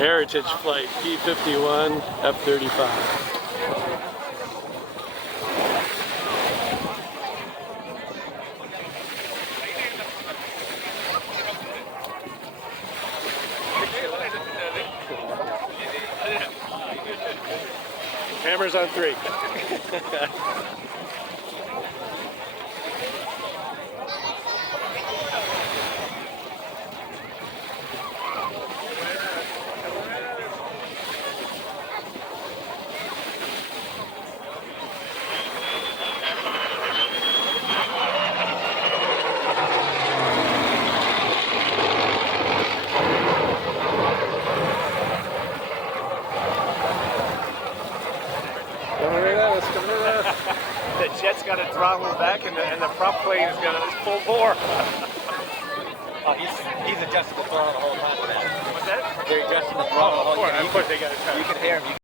Heritage flight P-51 F-35. Cameras on 3. The jet's got to throttle back, and the prop plane is going to full bore. Oh, he's adjusting the throttle the whole time. What's that? They're adjusting the throttle. Of course they got to. You can hear him.